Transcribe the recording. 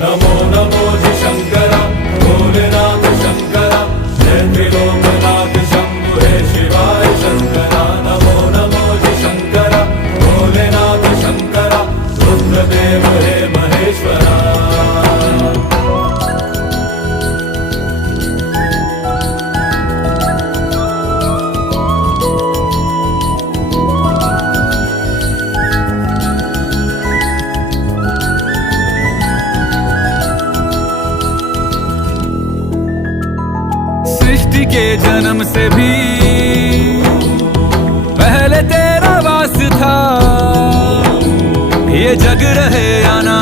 नमो नमो जी शंकरा भोलेनाथ शंकरा जय त्रिलोकनाथ शंभु हे शिवाय शंकरा। नमो नमो जी शंकरा भोलेनाथ शंकरा रुद्रदेव हे महेश्वरा। सृष्टि के जन्म से भी पहले तेरा वास था, ये जग रहे या ना